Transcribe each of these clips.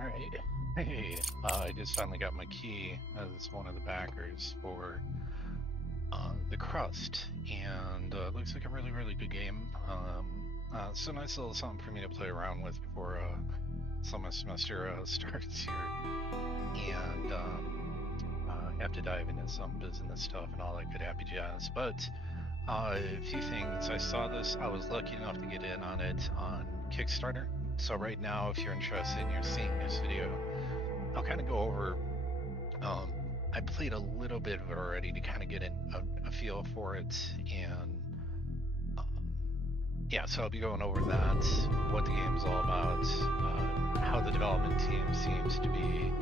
Alright. Hey, I just finally got my key as one of the backers for the Crust, and looks like a really, really good game. So nice little something for me to play around with before summer semester starts here. And I have to dive into some business stuff and all that good happy jazz. But a few things. I saw this. I was lucky enough to get in on it on Kickstarter. So right now, if you're interested and you're seeing this video, I'll kind of go over. Um, I played a little bit of it already to kind of get a feel for it, and um, yeah, so I'll be going over that, what the game's all about, how the development team seems to be,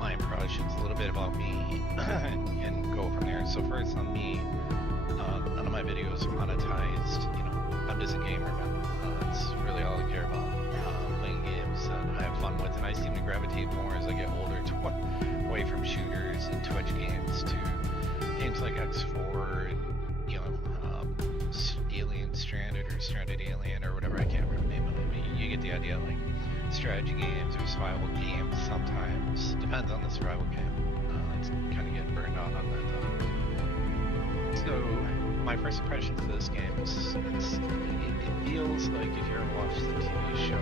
my impressions, a little bit about me, and go from there. So first on me, none of my videos are monetized. You know, I'm just a gamer, man. That's really all I care about. Playing games that I have fun with, and I seem to gravitate more as I get older away from shooters and Twitch games to games like X4 and, you know, Alien Stranded or Stranded Alien or whatever. I can't remember the name of it, but you get the idea. Like strategy games or survival games sometimes. Depends on the survival game. It's kind of getting burned out on that. So my first impressions of this game is it feels like if you ever watched the TV show.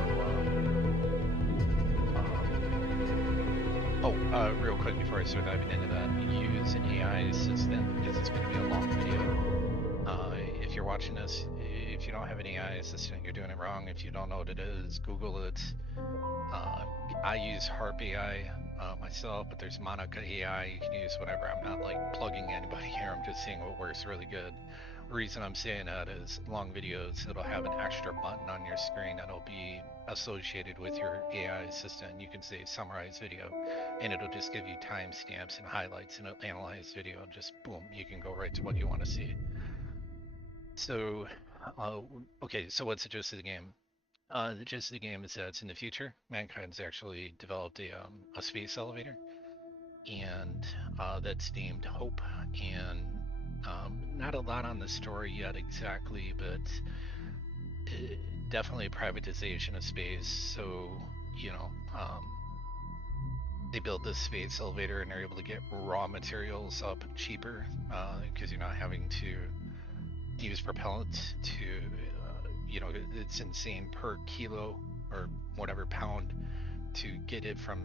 Real quick before I start diving into that, use an AI assistant because it's going to be a long video. If you're watching this, if you don't have an AI assistant, you're doing it wrong. If you don't know what it is, Google it. I use Harp AI myself, but there's Monica AI. You can use whatever. I'm not like plugging anybody here. I'm just seeing what works really good. The reason I'm saying that is long videos, it'll have an extra button on your screen that'll be associated with your AI assistant. You can say summarize video, and it'll just give you timestamps and highlights, and it'll analyze video, and just boom, you can go right to what you want to see. So, okay, so what's the gist of the game? The gist of the game is that it's in the future. Mankind's actually developed a space elevator, and that's named Hope. And not a lot on the story yet exactly, but definitely a privatization of space. So, you know, they build this space elevator and they're able to get raw materials up cheaper because you're not having to use propellant to, you know, it's insane per kilo or whatever pound to get it from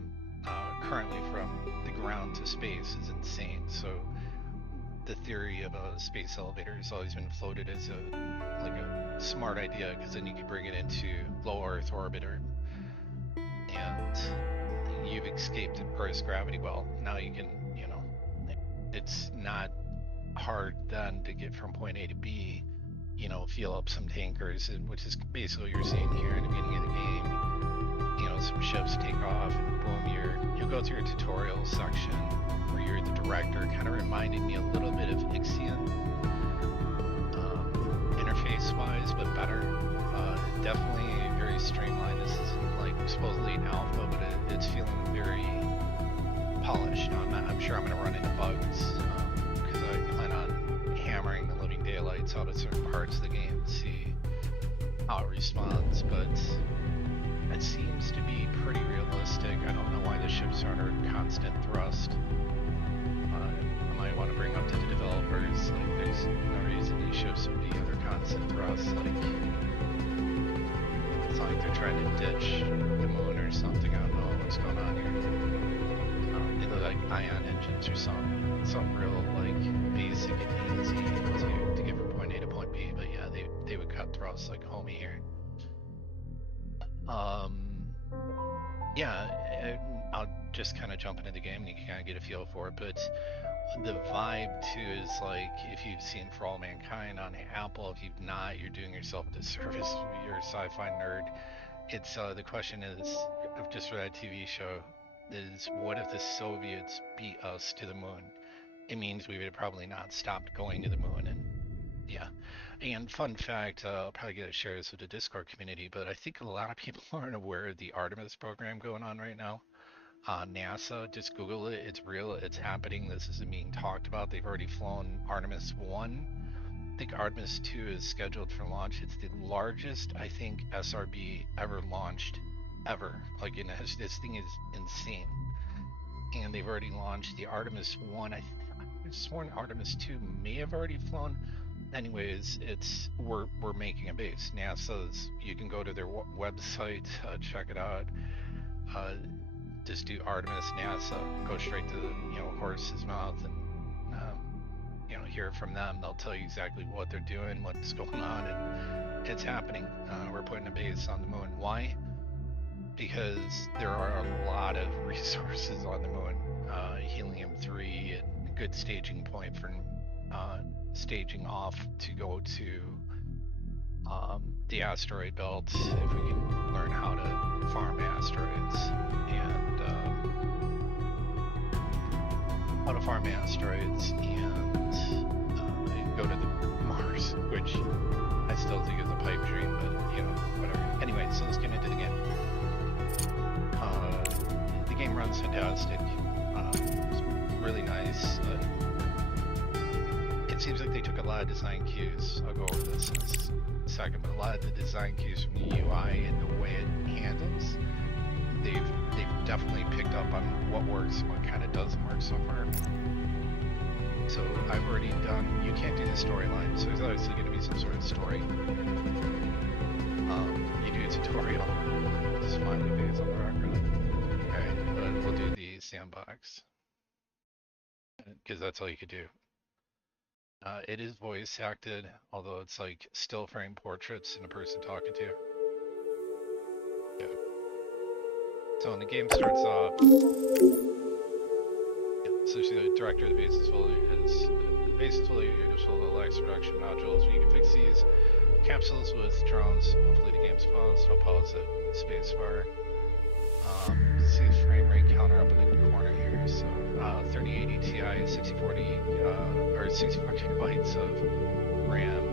currently from the ground to space is insane. So the theory of a space elevator has always been floated as a smart idea because then you can bring it into low Earth orbit and you've escaped Earth's gravity. Well, now you can, you know, it's not hard then to get from point A to B, you know, fuel up some tankers, and which is basically what you're seeing here in the beginning of the game. You know, some ships take off and boom, you'll go through a tutorial section where you're the director. Kind of reminded me a little bit of Ixion interface wise, but better. Definitely very streamlined. This isn't like supposedly an alpha, but it's feeling very polished. I'm sure I'm going to run into bugs because I plan on hammering the living daylights out of certain parts of the game to see how it responds, but it seems to be pretty realistic. I don't know why the ships are under constant thrust. I might want to bring up to the developers, like there's no reason these ships would be under constant thrust. Like it's not like they're trying to ditch the moon or something. I don't know what's going on here. They look like ion engines or something real like basic and easy to get from point A to point B. But yeah, they would cut thrust like homie here. Yeah, I'll just kind of jump into the game and you can kind of get a feel for it. But the vibe too is like, if you've seen For All Mankind on Apple, if you've not, you're doing yourself a disservice. You're a sci-fi nerd. It's the question is, just for that TV show, is what if the Soviets beat us to the moon? It means we would have probably not stopped going to the moon. And yeah. And fun fact, I'll probably get to share this with the Discord community, but I think a lot of people aren't aware of the Artemis program going on right now. NASA, just Google it. It's real. It's happening. This isn't being talked about. They've already flown Artemis 1. I think Artemis 2 is scheduled for launch. It's the largest, I think, SRB ever launched ever. Like, this thing is insane. And they've already launched the Artemis 1. I sworn Artemis 2 may have already flown. Anyways, we're making a base. NASA's, you can go to their website, check it out. Just do Artemis NASA, go straight to the horse's mouth, and hear it from them. They'll tell you exactly what they're doing, what's going on, and it's happening. We're putting a base on the moon. Why? Because there are a lot of resources on the moon. Helium-3, and a good staging point for staging off to go to the asteroid belt, if we can learn how to farm asteroids and go to the Mars, which I still think is a pipe dream, but whatever. Anyway, so let's get into the game. The game runs fantastic. It's really nice. It seems like they took a lot of design cues. I'll go over this in a second, but a lot of the design cues from the UI and the way it handles, they've definitely picked up on what works and what kind of doesn't work so far. So I've already done. You can't do the storyline, so there's obviously going to be some sort of story. You do a tutorial. Smiley face on the rock, really. Okay, but we'll do the sandbox because that's all you could do. It is voice acted, although it's like still frame portraits and a person talking to you. Yeah. So when the game starts off, so the director of the base is fully full of Lex production modules. You can fix these capsules with drones. Hopefully the game's paused. I'll pause it. Spacebar. See the frame rate counter up in the corner here. So 3080 Ti, 6040 or 64 gigabytes of RAM,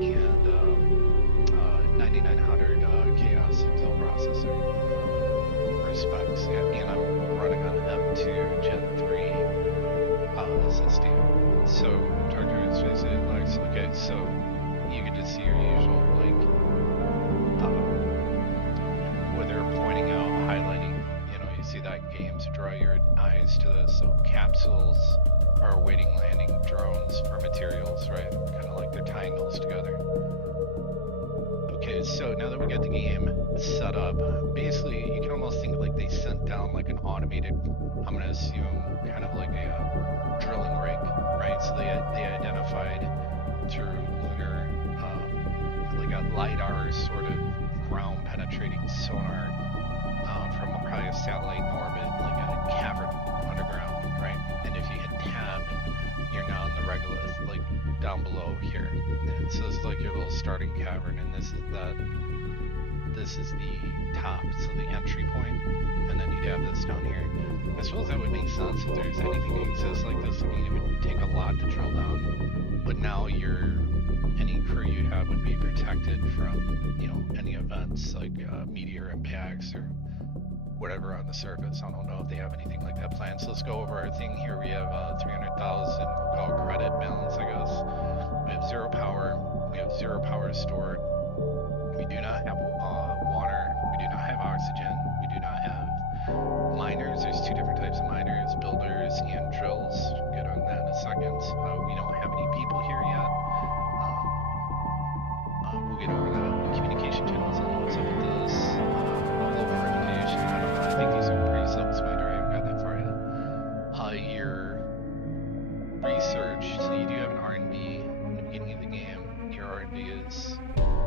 and 9900 Chaos Intel processor for specs. And I'm running on M2 Gen 3 SSD. So director is basically like, okay, so you can just see your usual where they're pointing out, highlighting. You see that game to draw your eyes to this. So capsules are awaiting landing drones for materials, right? Kind of like they're tying those together. Okay, so now that we got the game set up, basically you can almost think like they sent down like an automated, I'm gonna assume kind of like a drilling rig, right? So they identified through lunar, like a LiDAR sort of ground penetrating sonar from probably a satellite in orbit, like a cavern underground, right? And if you hit tab, you're now in the regolith, like down below here. And so this is like your little starting cavern, and this is the top, so the entry point, and then you'd have this down here. I suppose that would make sense if there's anything that exists like this. I mean, it would take a lot to drill down, but now any crew you have would be protected from, any events like meteor impacts or whatever on the surface. I don't know if they have anything like that planned. So let's go over our thing here. We have 300,000, we'll call it credit balance, I guess. We have 0 power. We have 0 power stored. We do not have water. We do not have oxygen. We do not have miners. There's 2 different types of miners, builders and drills. We'll get on that in a second. We don't have any people here yet. We'll get over the communication channels and what's up with this. Local reputation. I don't know. I think these are pretty self-explanatory. I haven't got that far yet. Your research. So you do have an R&D in the beginning of the game. Your R&D is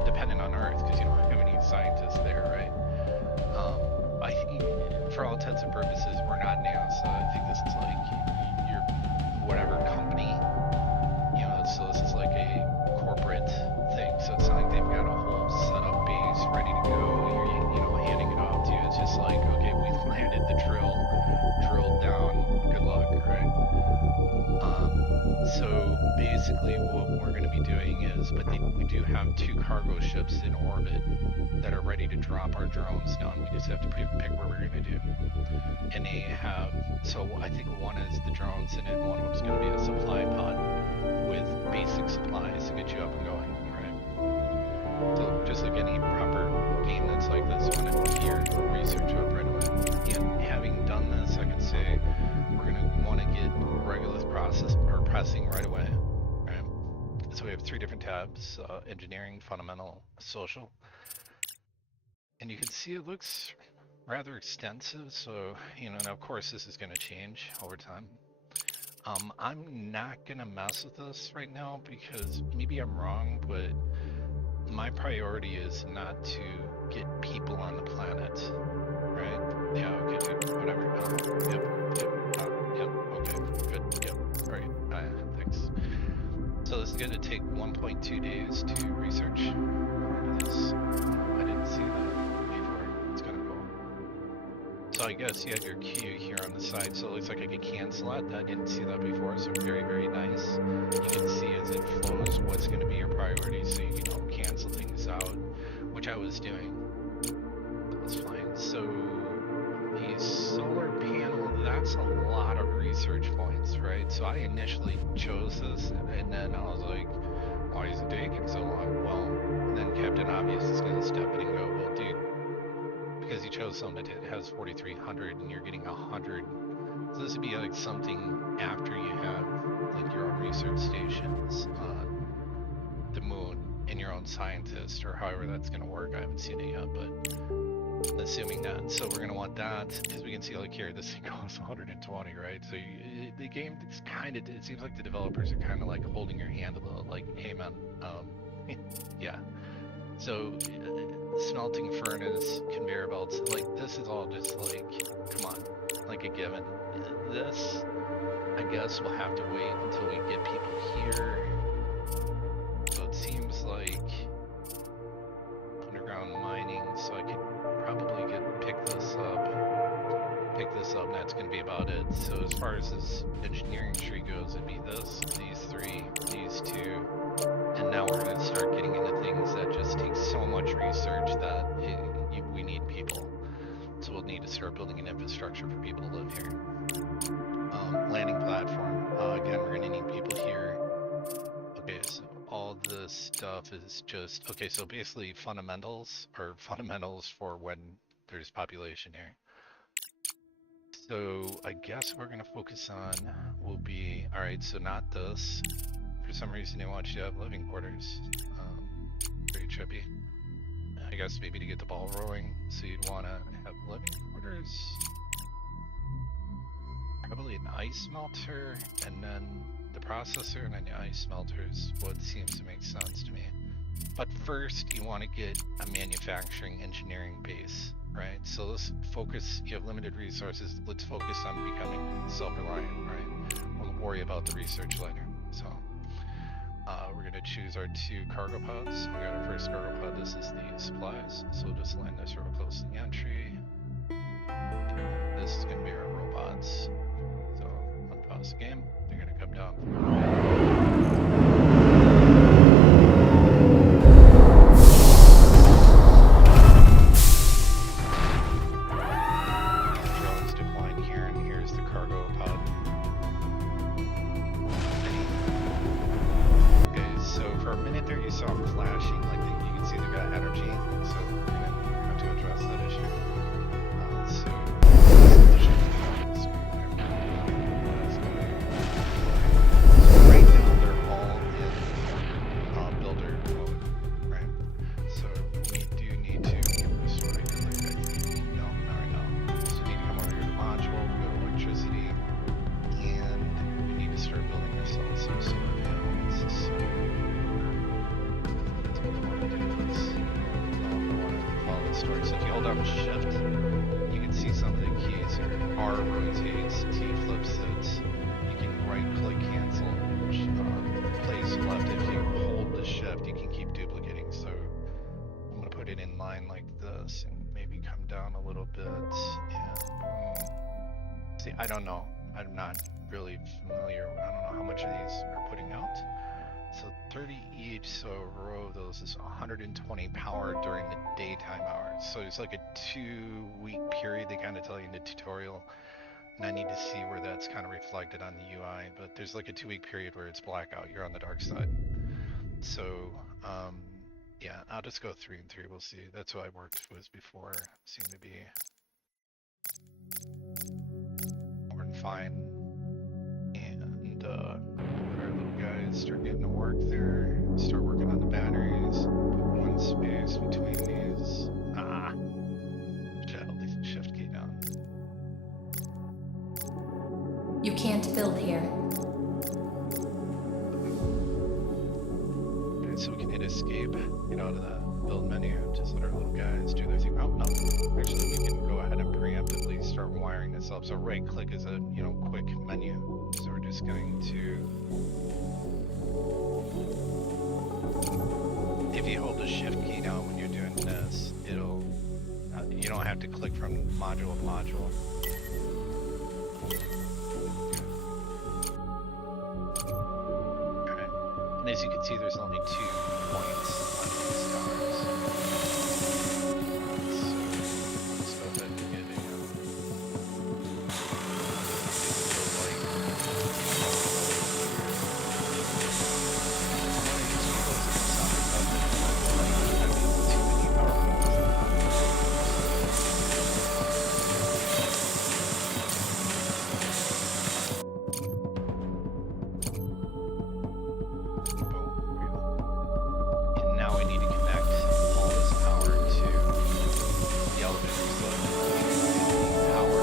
dependent on Earth because you don't have any scientists there, right? I think, for all intents and purposes, we're not NASA. I think this is like your whatever company. So this is like a corporate thing. So it's not like they've got a whole setup base ready to go. You're handing it off to you. It's just like, okay, we've landed the drilled down. Good luck, right? So basically, what we're going to be doing is, we do have 2 cargo ships in orbit that are ready to drop our drones down. We just have to pick where we're going to do. And they have, so I think one is the drones in it, and one of them's going to be a supply pod with basic supplies to get you up and going, right? So just like any proper game that's like this, you want to key your research up right away. And having done this, I could say we're gonna want to get regular process or pressing right away. Right. So we have three different tabs: engineering, fundamental, social. And you can see it looks rather extensive. So and of course this is going to change over time. I'm not gonna mess with this right now because maybe I'm wrong, but my priority is not to get people on the planet, right? Yeah, okay, dude, whatever. Yep, okay, good, yep, all right, thanks. So this is gonna take 1.2 days to research. Where did this? I didn't see that before. It's kind of cool. So I guess you have your queue here on the side, so it looks like I could cancel it. I didn't see that before, so very, very nice. You can see as it flows what's going to be your priority, so you can cancel things out, which I was doing. That's fine. So the solar panel, that's a lot of research points, right? So I initially chose this, and then I was like, why is it taking so long? Well, then Captain Obvious is going to step in and go, well, dude, because you chose something that has 4,300 and you're getting 100. So this would be like something after you have like your own research stations on the moon and your own scientist, or however that's going to work. I haven't seen it yet, but assuming that. So we're going to want that, because we can see like here, this thing costs 120, right? So the game is kind of, it seems like the developers are kind of like holding your hand a little, like, hey man, yeah. So smelting furnace, conveyor belts, like this is all just like, come on, like a given. This, I guess we'll have to wait until we get people here. So it seems like underground mining, so I could probably pick this up, and that's gonna be about it. So as far as this engineering tree goes, it'd be this, these three, these two, and now we're going to start getting into things that just take so much research that we need people. So we'll need to start building an infrastructure for people to live here. Landing platform. Again, we're going to need people here. Okay, so all this stuff is just, okay, so basically fundamentals, or fundamentals for when there's population here. So I guess we're going to focus on will be, all right, so not this. For some reason, they want you to have living quarters. Very trippy. I guess maybe to get the ball rolling, so you'd want to have living quarters. Probably an ice melter, and then the processor, and then the ice melter is what seems to make sense to me. But first, you want to get a manufacturing engineering base, right? So let's focus, you have limited resources, let's focus on becoming self-reliant, right? We'll worry about the research later, so. We're going to choose our two cargo pods. We got our first cargo pod. This is the supplies. So we'll just land this real close to the entry. This is going to be our robots. So unpause the game. They're going to come down from drones deploying here, and here's the cargo pod. So for a minute there, you saw them flashing, like you can see they've got energy, so we're gonna have to address that issue. So right now they're all in builder mode, right? So we do need to restore it. No, not right now. So we need to come over here to module, go to electricity, and we need to start building ourselves some solar panels. So story. So if you hold down shift, you can see some of the keys here. R rotates, T flips it. You can right click cancel, which plays left. If you hold the shift, you can keep duplicating. So I'm going to put it in line like this and maybe come down a little bit. And boom. See, I don't know. I'm not really familiar. I don't know how much of these are putting out. So 30 each, so a row of those is 120 power during the daytime hours. So it's like a 2-week period, they kind of tell you in the tutorial. And I need to see where that's kind of reflected on the UI, but there's like a 2-week period where it's blackout, you're on the dark side. So Yeah, I'll just go 3 and 3. We'll see. That's what I worked with before. Seemed to be more than fine. And let our little guys start getting to work there. Start working on the batteries. Put one space between these. Ah, should have held the shift key down. You can't build here. Okay, so we can hit escape, get out of the build menu, just let our little guys do their thing. Oh, no. Actually, we can go ahead and preemptively start wiring this up. So right click is a, quick menu. So we're just going to, if you hold the shift key down when you're doing this, it'll, you don't have to click from module to module. And as you can see, there's only 2 points on these towers. So let's go ahead and get a and now we need to connect all this power to the elevators so that power.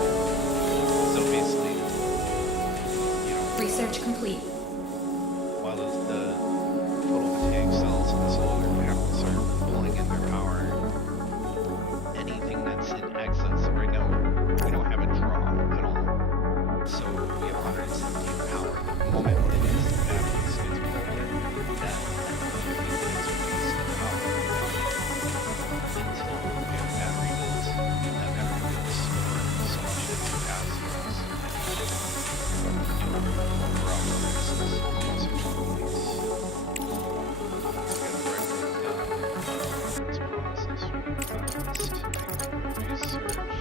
So basically, Research complete. while the photovoltaic cells and the solar panels are pulling in their power, anything that's in excess, so right now we don't have a draw at all. So we have 117 power. The moment it is the batteries gets pulled in, that is released the power until we have battery builds. And that battery builds store so much its capacitors and overall resources. Let's pause this research.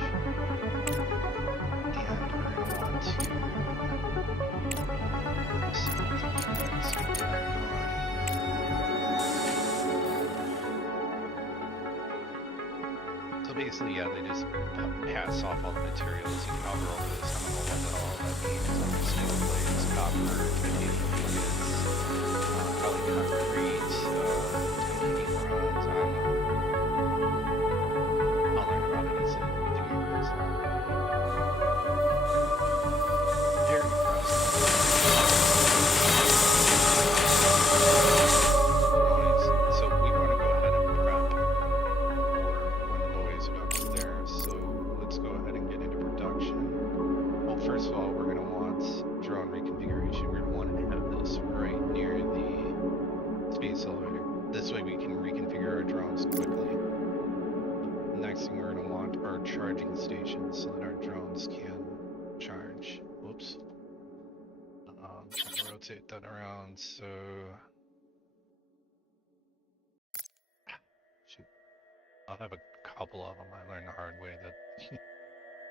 And we're going to want to so basically, yeah, they just pass off all the materials. You can hover over this. I don't know what all that means. Steel plates, copper, titanium ingots, probably concrete, titanium rods. I don't know. I'll learn about it as the game goes on. Very so we want to go ahead and prep for when the boys are done with there. So let's go ahead and get into production. Well, first of all, we're going to want drone reconfiguration. We're going to want to have this right near the space elevator. This way we can reconfigure our drones quickly. Next thing we're going to want are charging stations so that our drones can charge. Whoops. I'm trying to rotate that around, so... Shoot. I'll have a couple of them. I learned the hard way that...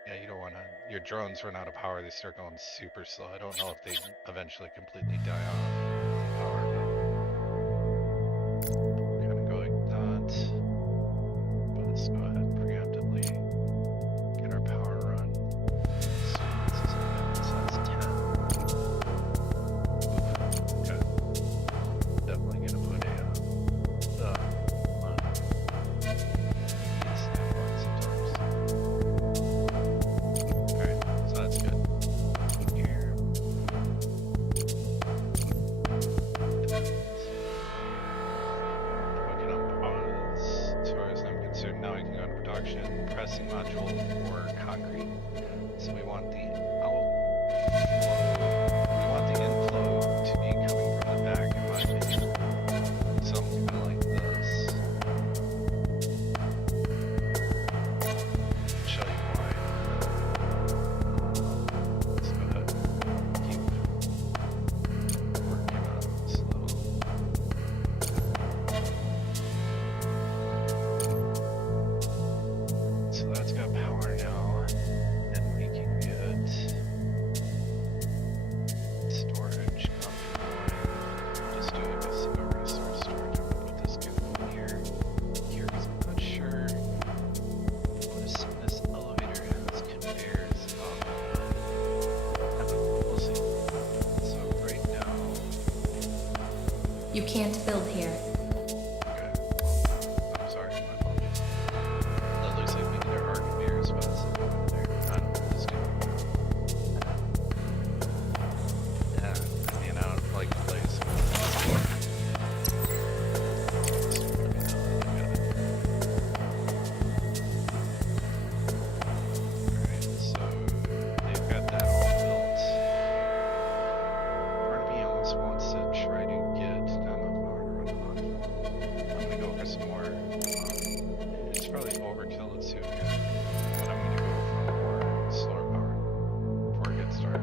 yeah, you don't want to... Your drones run out of power, they start going super slow. I don't know if they eventually completely die off power, but... kind of go like that. But let's go ahead and preemptively get our power run. So this is that's 10. Okay. Definitely gonna put a sometimes. Alright, so that's good. Here. We can unpause as far as I'm concerned. Now we can go to production. Pressing module for concrete. So we want the inflow to be coming from the back, in my opinion. Something like this. Show you why. Let's go ahead and keep working on this little. So that's got power now, and we can get can't build here. Okay. I'm sorry, my apologies. That looks like maybe there are conveyor spots that go up there. I don't know, this guy. Yeah, I mean, I don't like the place. Alright, so they've got that all built. Part of me almost wants to try to get down the bar to run off. I'm gonna go for some more. It's probably overkill to suit here, but I'm gonna go for more slower power before it gets dark.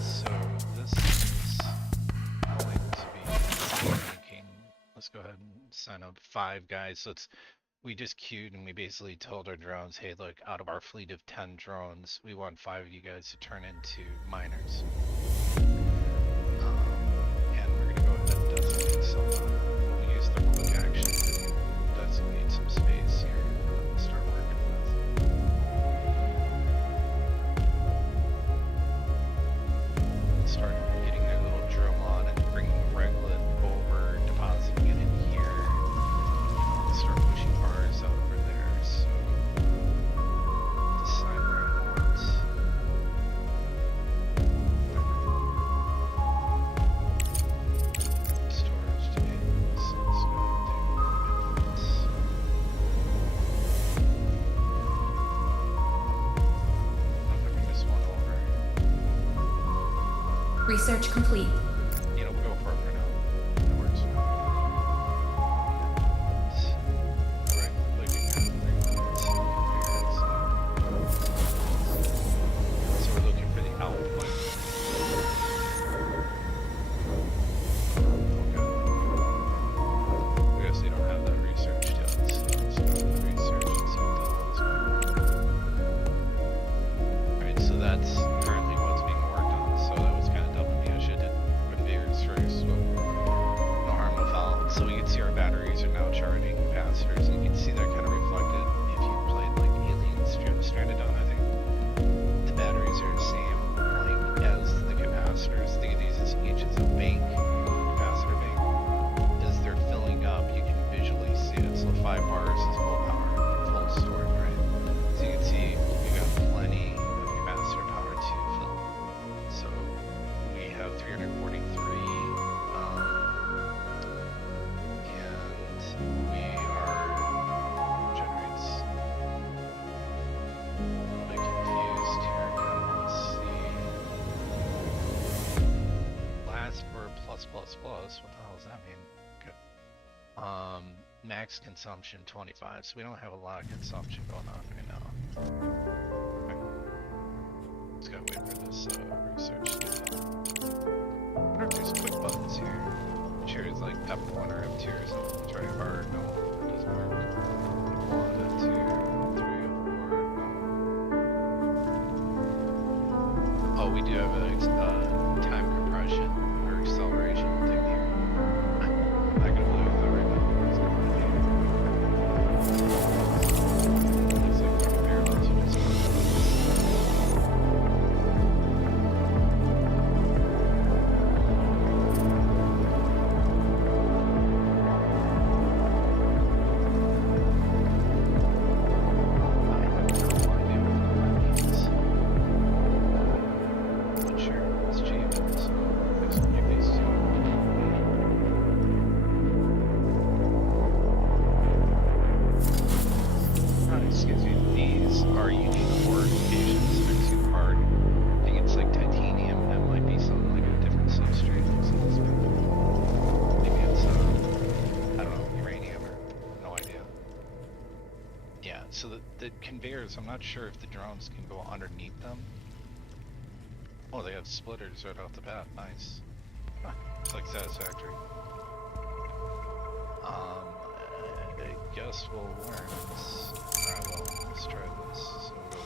So this is going to be making. Let's go ahead and sign up 5 guys. So we just queued and we basically told our drones, hey, look, out of our fleet of 10 drones, we want 5 of you guys to turn into miners. And we're gonna go ahead and designate someone. We'll use the quick action to designate some space here and start working with. Start getting their little drill on and bringing reglet over, depositing it in here. Start pushing bars out over there. So decide where I want. Storage tables. So let's go ahead and do this. I'm gonna bring this one over. Research complete. You know, we'll go for it for now. That works. Right, clicking on conveyors. So we're looking for the output. Okay. I guess they don't have that research yet, so let's go to the research and see what the hell is going on. Alright, so that's currently what's being worked on. So that was kind of dumb of me. I should have did conveyors first. But no harm, no foul. So we can see our batteries are now charging capacitors, and you can see that kind of reflected if you played like Aliens Stranded on. I think the batteries are the same like as the capacitors. Think of these as each as a bank, capacitor bank. As they're filling up, you can visually see it. So 5 bars is full power, full storage, right? So you can see we got plenty of capacitor power to fill. So we have 343, and we are generates. I'm a bit confused here. Let's see. Last for plus plus plus. What the hell does that mean? Okay. Max consumption 25. So we don't have a lot of consumption going on right now. Okay. Just gotta wait for this research to get done. I wonder if there's quick buttons here. I'm sure it's like F1 or F2 or something. Try hard. No, it doesn't work. F1, F2, F3, F4. No. Oh, we do have a time compression or acceleration thing here. I'm not gonna believe that right now. It's gonna looks like the conveyor belts are just the conveyors, I'm not sure if the drones can go underneath them. Oh, they have splitters right off the bat. Nice. Huh, it's like satisfactory. I guess we'll learn this. Alright, well, let's try this. So we'll go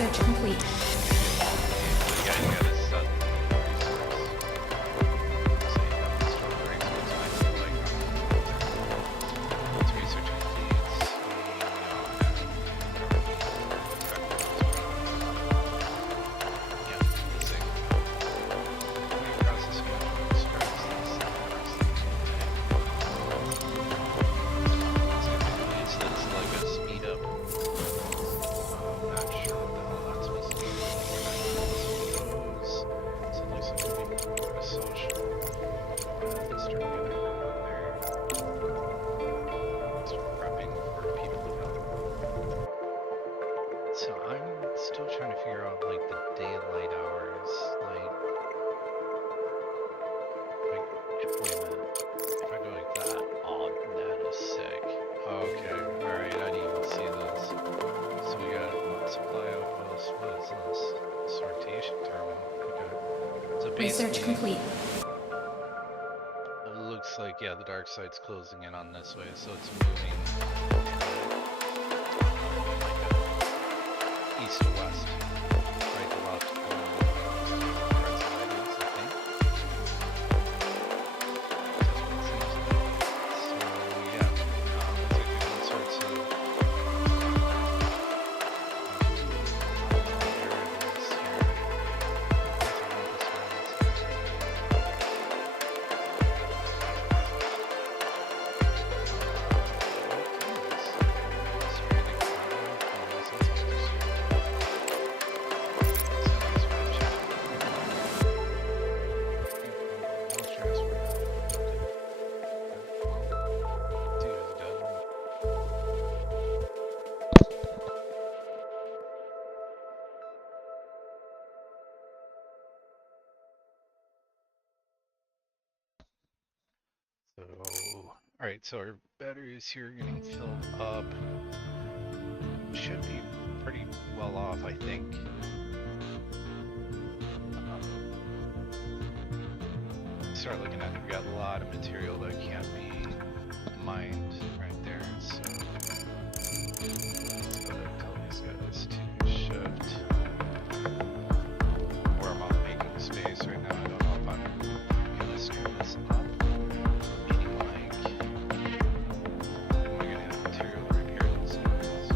Research complete. Yeah, you gotta set resource. So you have to store the resource nicely like once research completes, yeah, the same. Process management starts this so it's like a speed up. I'm not sure what the hell that's supposed to be. So it looks like it'll be more of a social. Start getting around there. Start prepping for people to come. So I'm still trying to figure out like the daylight hours. Like wait a minute. If I go like that, oh, that is sick. Okay, alright, I didn't even see this. So we got what, supply outpost, what is this? Sortation terminal. Okay. So Research basically, complete. it looks like, yeah, the dark side's closing in on this way, so it's moving like east to west, right to left. Red side is, I think. That's what it seems like. So yeah, looks like we got all sorts of here it is here. So, alright, so our batteries here are getting filled up. Should be pretty well off, I think. Start looking at it, we got a lot of material that can't be mined right there, so let's go ahead and tell these guys to shift. Where I'm out making space right now, I don't know if I'm gonna screw this up. Meaning like, am I gonna have material to repair these guys?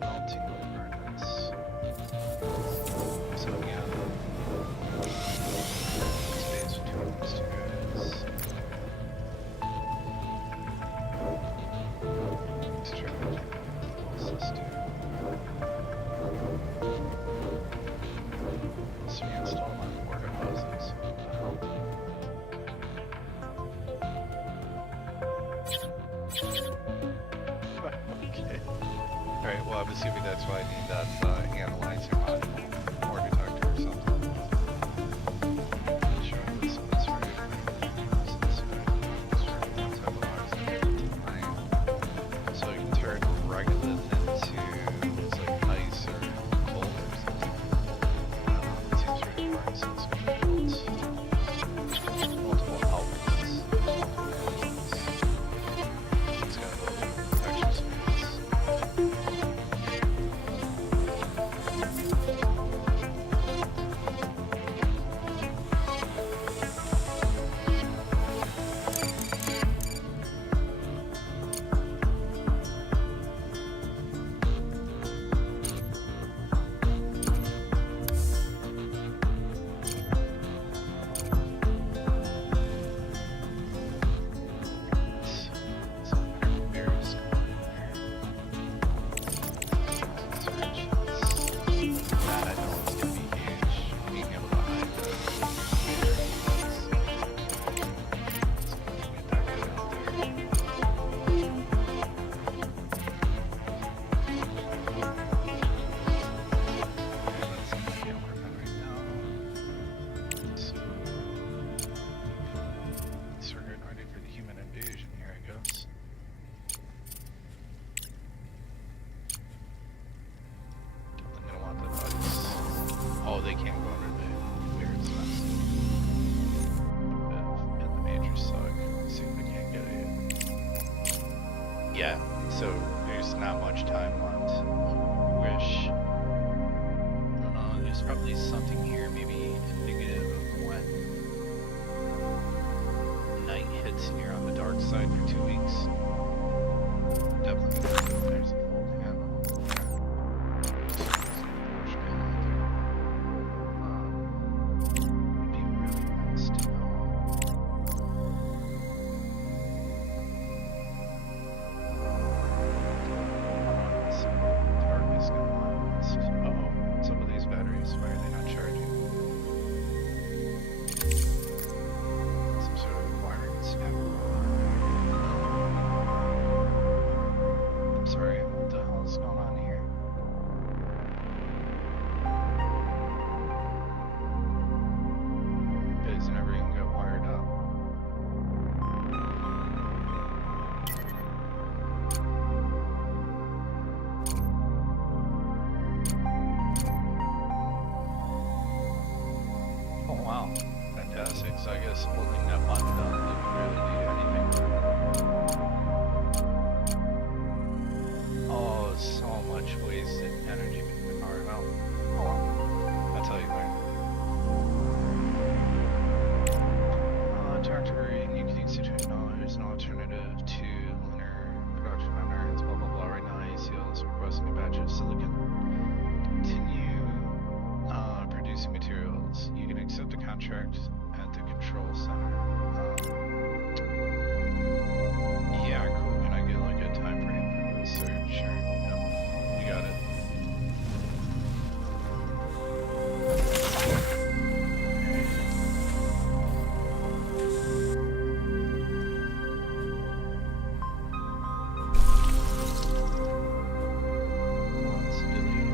Melting furnace. So yeah, space between these two guys. Extract system. So we install my water hoses. Okay. Alright, well I'm assuming that's why I need that analyzer module or detector or something. Sure, this one's right. So you can turn regolith into it's like ice or cold or something. It seems really hard since it's built multiple outlets. It's got a little extra space. Yeah, so there's not much time left. Wish. There's probably something here, maybe indicative of when night hits and you're on the dark side for 2 weeks. Definitely. There's a full panel. Would be really nice to know. Darkness gonna last. Uh-oh, some of these batteries, why are they not charging? Some sort of wiring snap. I'm sorry, what the hell is going on here? Guys never even got wired up. Oh wow, fantastic. So I guess holding that button down didn't really do anything. Oh, so much wasted energy being powered out. Oh well, that's how you learn. Tractor needs to acknowledge an alternative to lunar production on Earth, blah blah blah. Right now, ACL is requesting a batch of silicon. Continue producing materials. You can accept a contract at the control center. Yeah, cool. Can I get like a time frame for this search? Sure. Yep. You got it. Let's delete.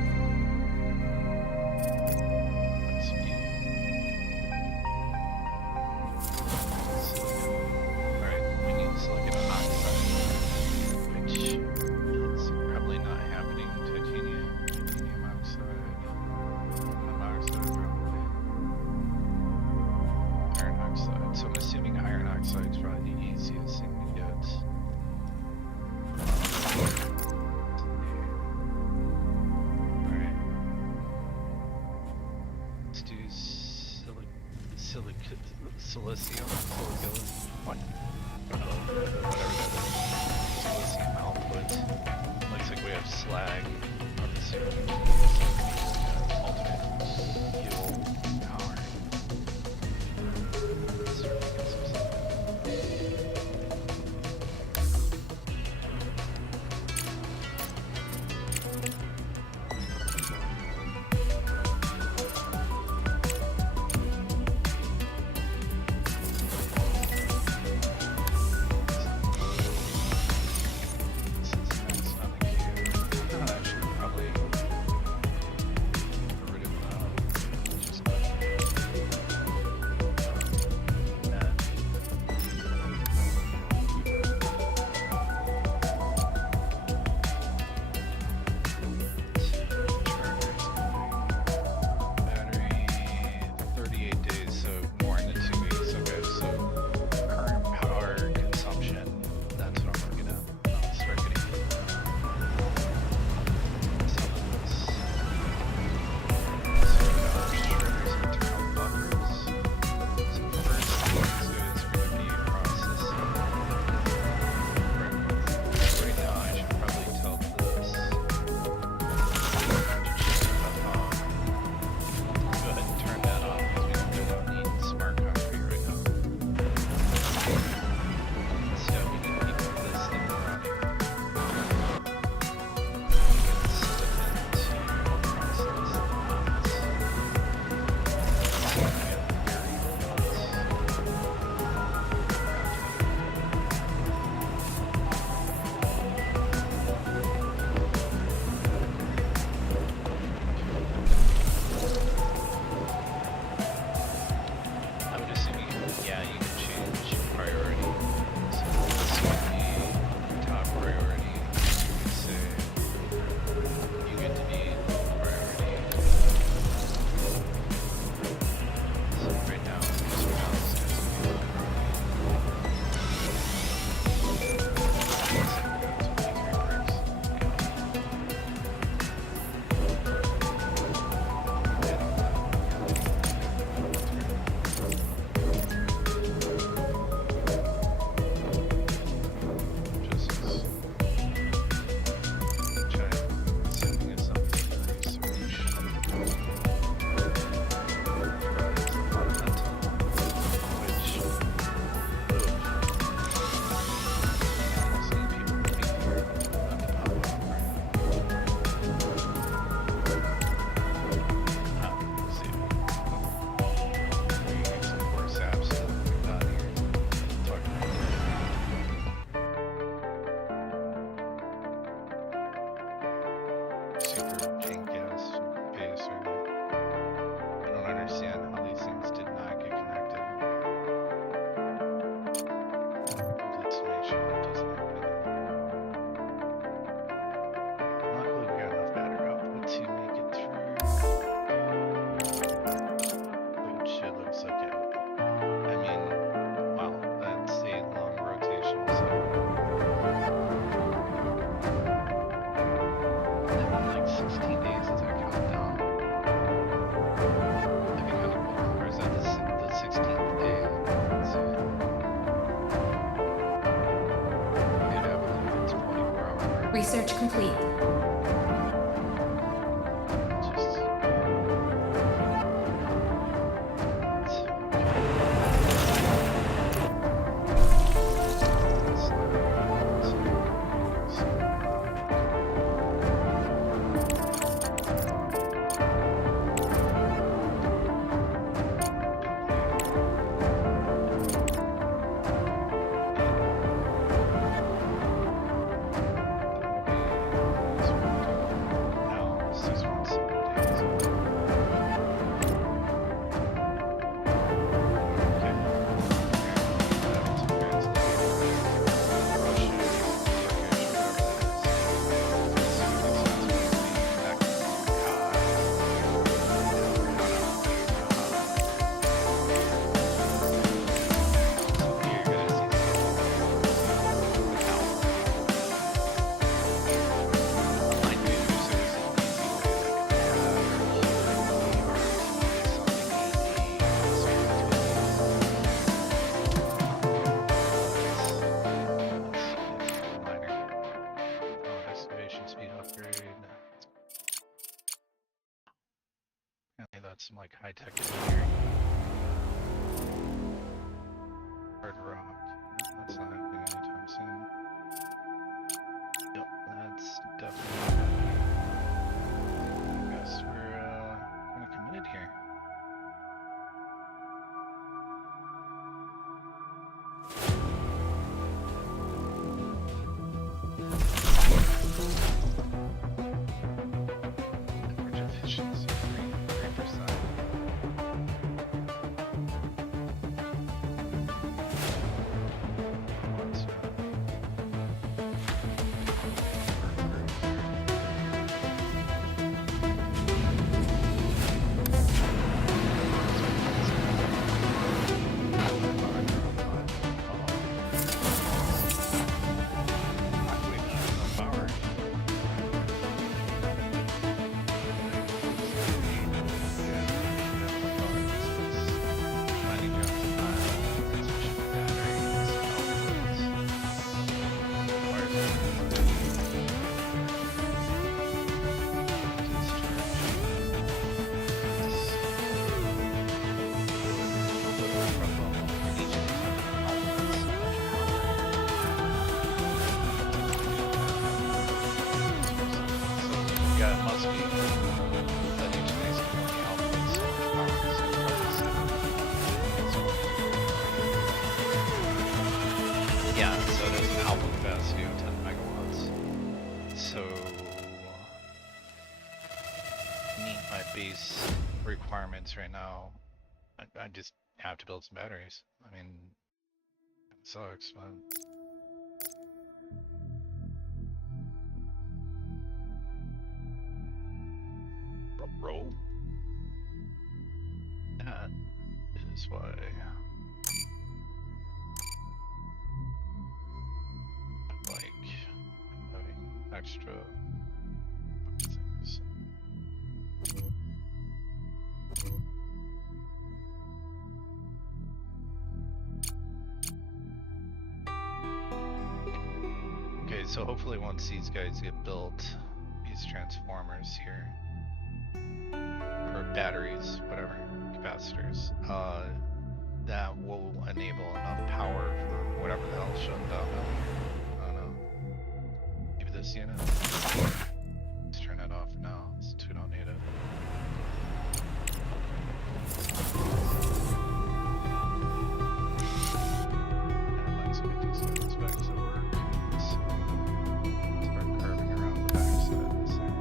Alright, we need silicon oxide, which is probably not happening. Titanium oxide, aluminum oxide probably. Iron oxide. So I'm assuming iron oxide is probably the easiest thing to get. Alright. Let's do silicium, what? Whatever that is. Silicium output. Looks like we have slag. I'm assuming alternate fuel power. Let's see if we get some stuff. This is nice, nothing here. Actually, probably for tank gas base or I don't understand how these things did not get connected. Let's make sure that doesn't happen anymore. Luckily we got enough battery output to make it through. Which it looks like it. I mean, wow, that's a long rotational cycle. And then like 16 days is that counting down? That'd be kind of cool. Or is that the 16th day? Let's see. It happened it's 24 hours. Research complete. Just now 6 months, 7 days. Okay. Excavation speed upgrade. Apparently that's some like high-tech engineering. Hard rock. That's not happening anytime soon. Yep, that's definitely. I guess we're kind of committed here. Average efficiency 3%. What's Yeah, it must be that each of these can only output so much power, so yeah, so it has an output capacity of 10 megawatts. So meet my base requirements right now. I just have to build some batteries. I mean, it sucks, but roll. That is why I like having extra things. Okay, so hopefully once these guys get built, these transformers here, or batteries, whatever, capacitors, that will enable enough power for whatever the hell shut down down here. I don't know. Maybe this unit? Let's turn it off now since we don't need it. And let's get these guys back to work. So, start curving around the backside of this thing.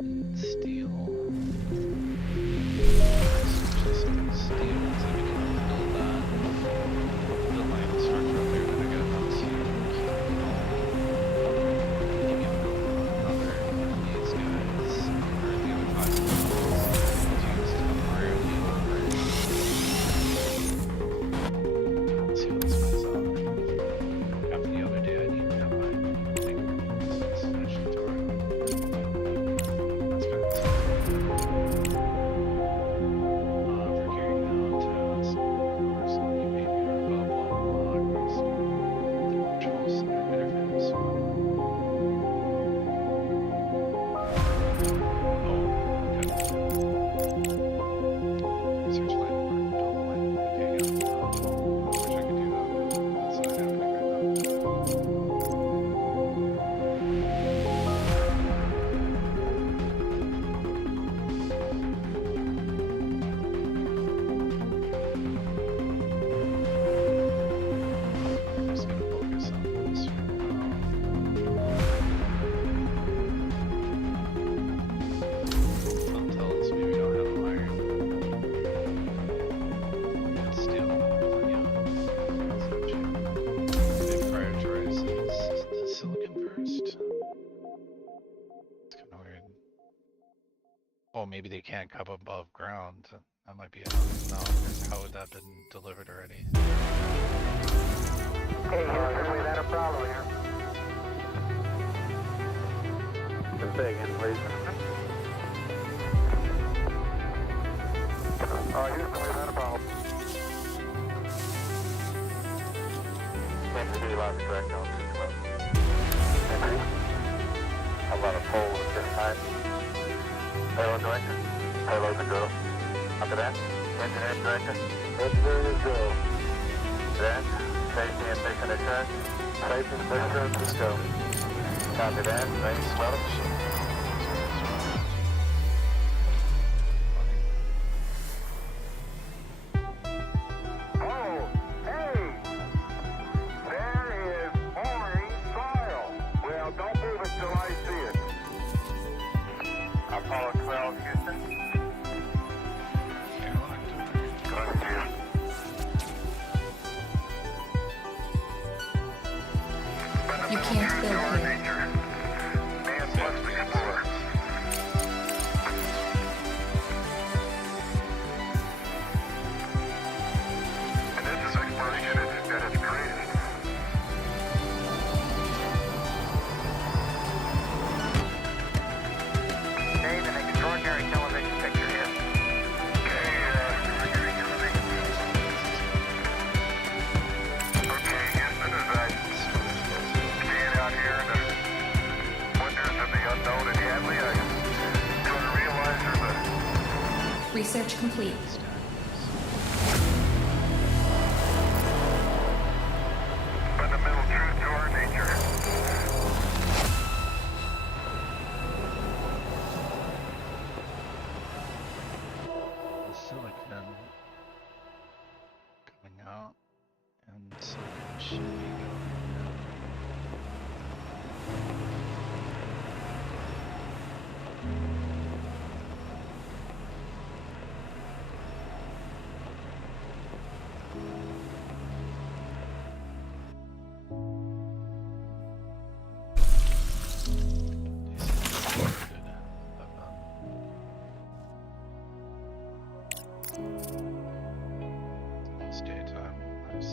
and steel. Just steel, so we can build that. Build my infrastructure up there that I got to keep another one of these guys, or the other 5 used temporarily over. Let's see what this one's on. After the other day, I need to have my thing finished tutorial. That's been for carrying out tasks. Personally, maybe are above level Crust. Control center interface. Oh, okay. Research landing mark, build a landing. Okay, yeah. I wish I could do that. That's not happening right now. I'm just gonna focus on this for now. Don't tell us maybe we don't have iron. And steel. Yeah. They prioritize the silicon first. It's kind of weird. Oh, maybe they can't come above ground. That might be enough. No, because how would that have been delivered already? Hey, Houston, we've had a problem here. Just say again, please. Houston, we've had a problem. Kansas City, loud and correct, on 212. Entry. How about a pole with this time? Payload director. Payload to go. After that, engineering director. Engineering is go. Then, safety and mission assurance. Safety and mission assurance is go. Copy that. Thanks, welcome. Oh, hey! There is orange soil. Well, don't move it till I see it. Apollo 12, Houston. Good to you. You can't build here. Man must explore. And this is exploration at its greatest. Dave, an extraordinary television picture here. Okay, Houston, as I stand out here in the wonders of the unknown in Hadley, I come to realize there's a Research complete. fundamental truth to our nature. The silicon coming out, and silicon should be going in. It's daytime. Nice.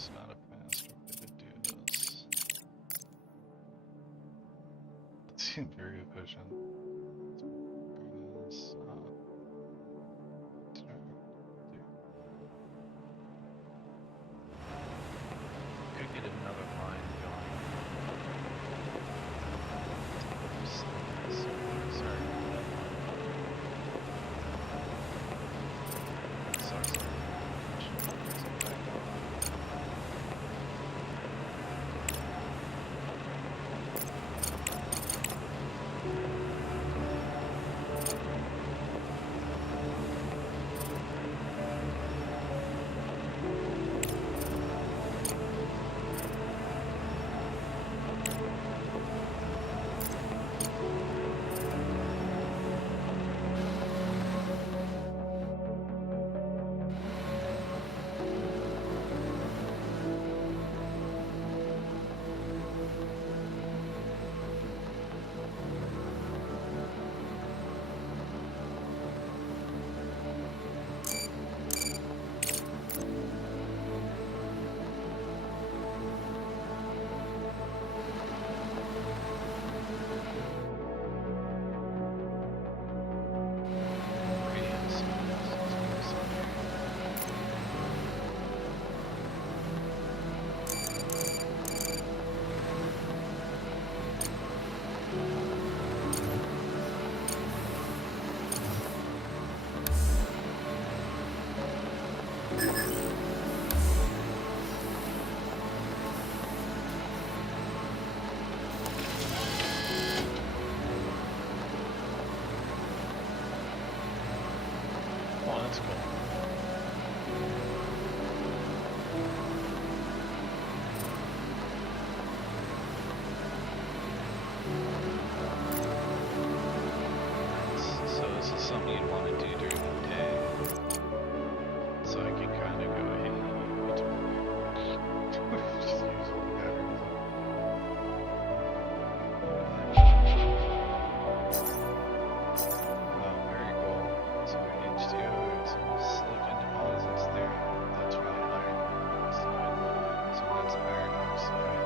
There's not a faster way to do this. That seemed very efficient. Could get another line going. Sorry. Sucks. Oh, that's cool. Nice. So this is something you'd want to do during the day. So I can kind of go, hey, just use all the batteries. Very cool. So H2, some silicon deposits there. That's really iron oxide. So that's iron oxide.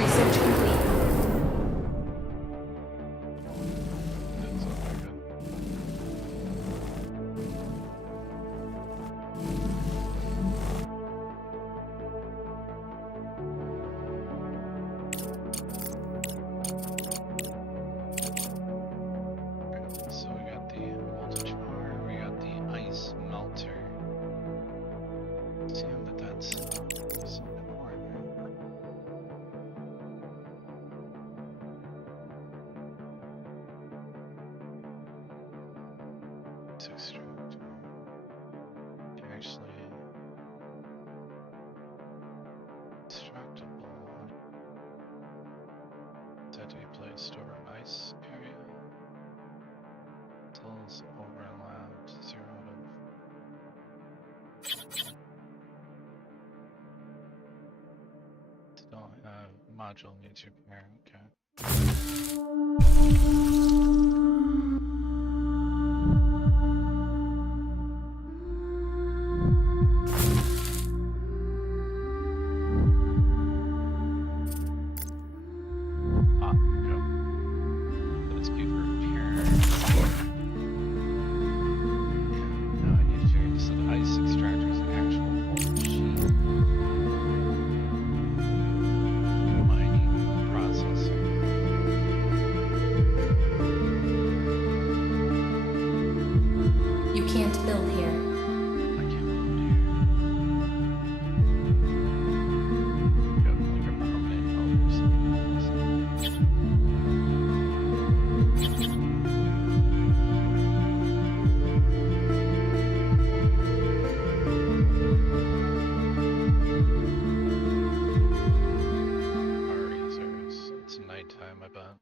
Research complete. That's all very good. So we got the voltage bar, we got the ice melter. Assume that that's something more, right? To extract. Can actually extractable. Does that have to be placed over ice area? Tools overlapped, 0 out of module needs repair. Okay. Ah, okay. That's due for repair. And now I need to figure out so the ice extractor is an actual full machine. Mining, processing. You can't build here. I can't build here. Got like a permanent node or something. Power users. It's nighttime, I bet.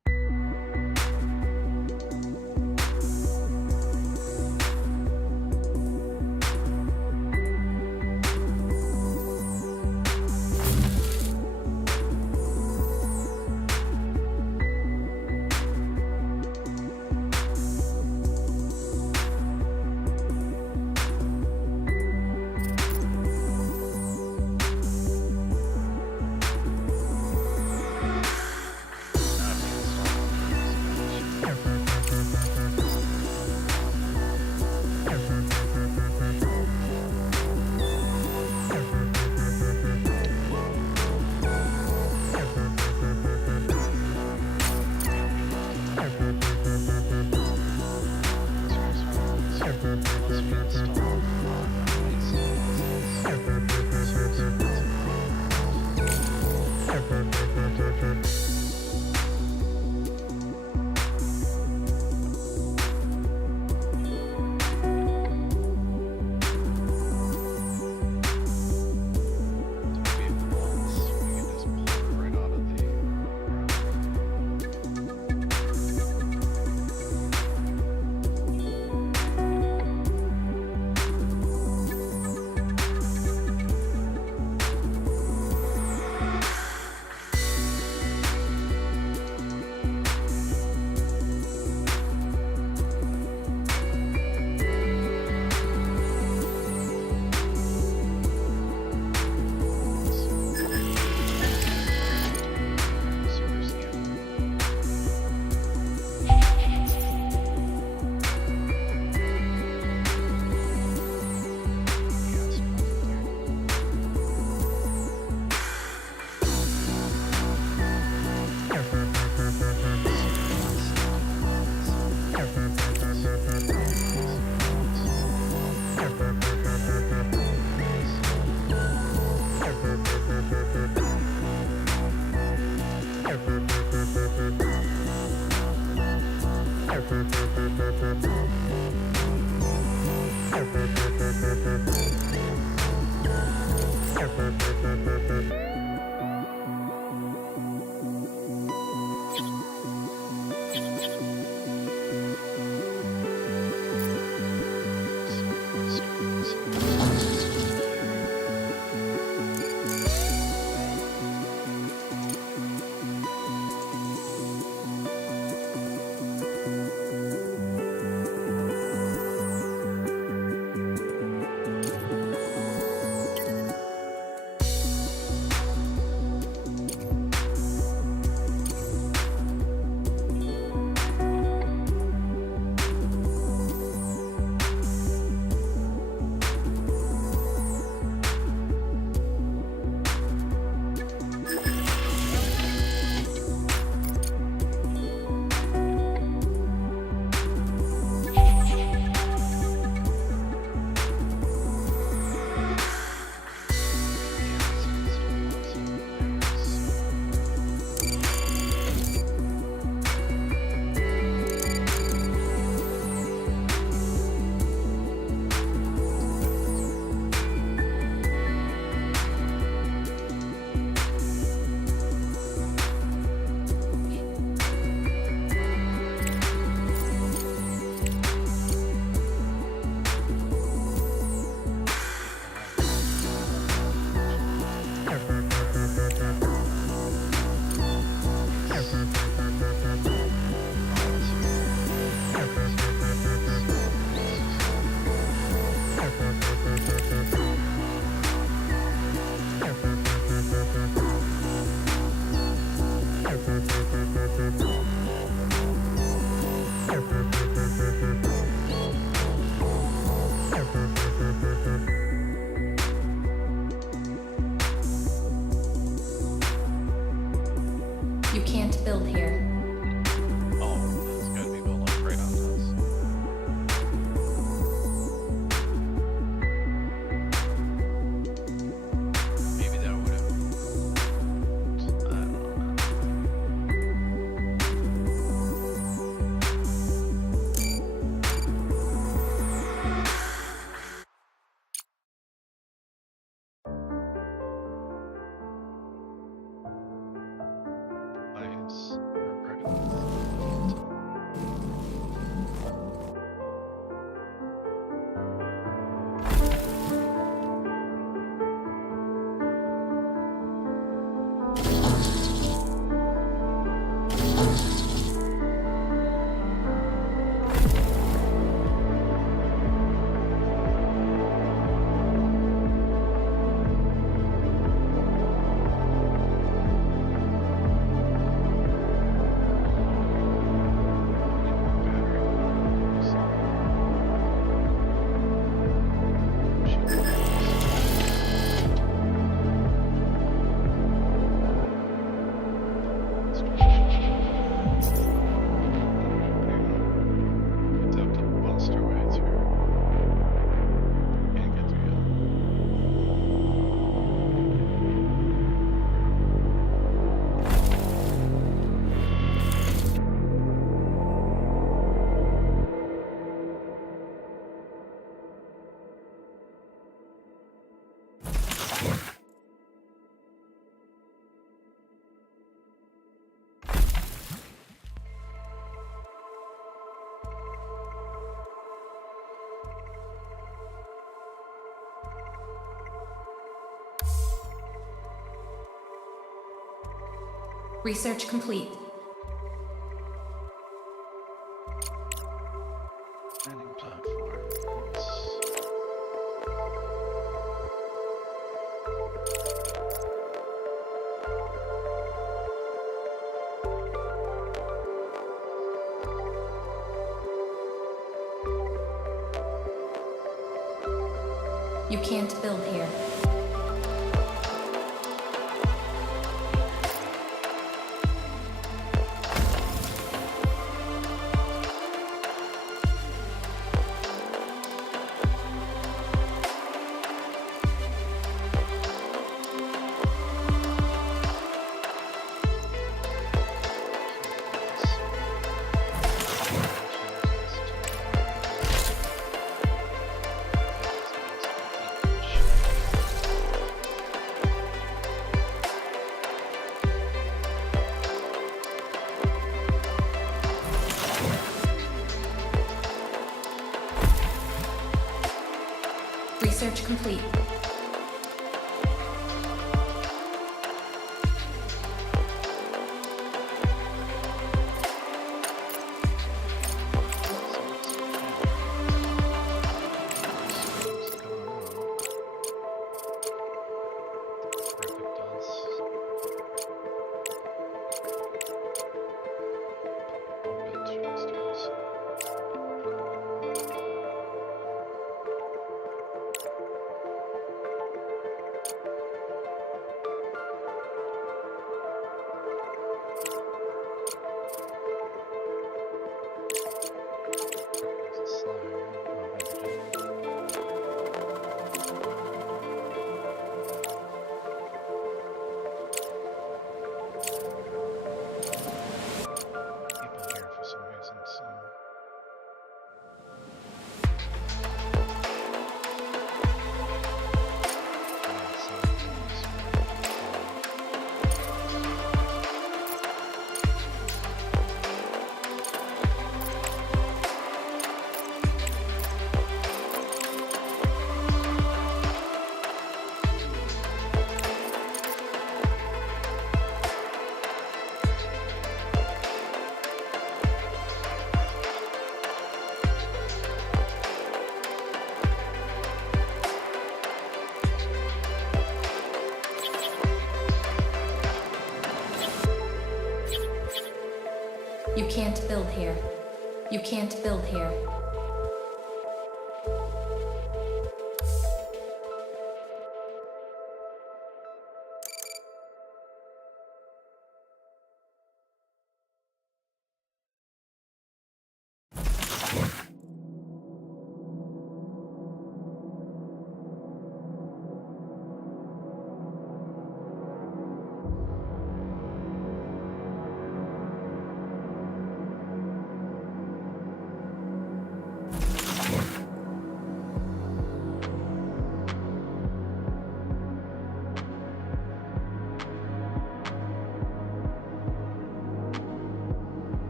You can't build here. Oh, it's gotta be built like right on this. Maybe that would have. I don't know, man. Nice. It's up to the Buster way through. Can't get through yet. Research complete. Landing platforms. You can't build here. Research complete. You can't build here. You can't build here.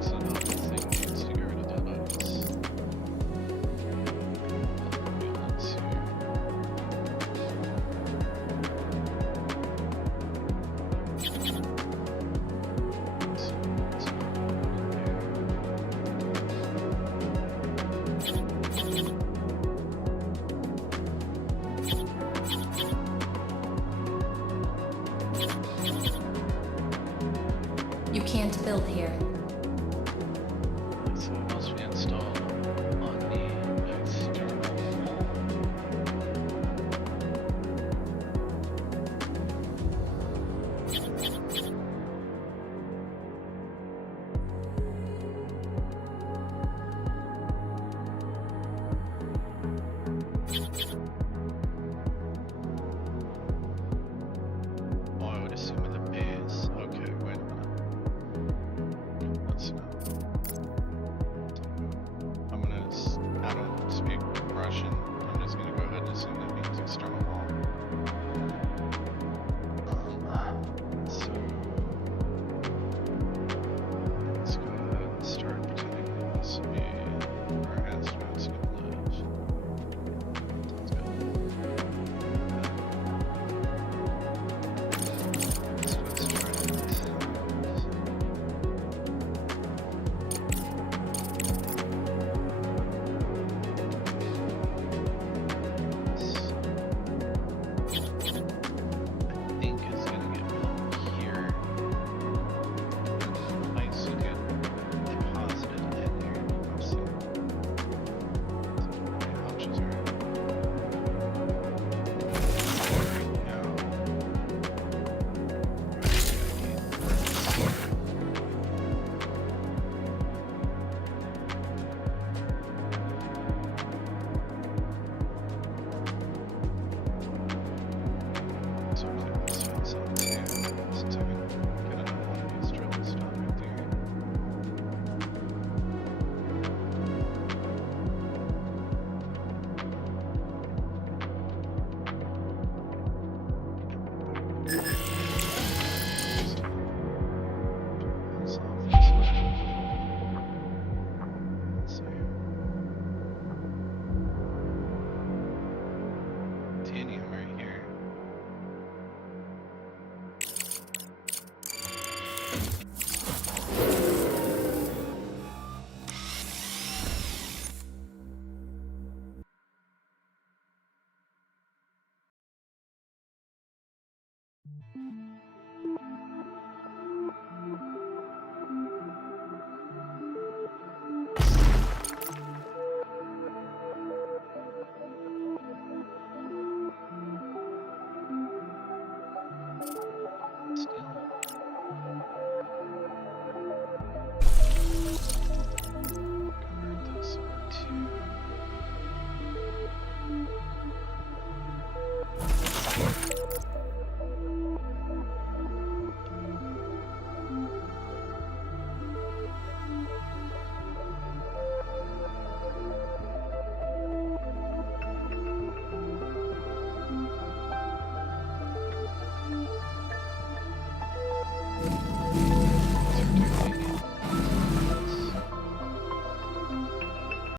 So another thing needs to go to the lights. Let's You can't build here. So it must be installed on the external wall. Oh, I would assume in the base. Okay, wait a minute. That's not. I'm gonna. I don't speak Russian. I'm just gonna go ahead and assume that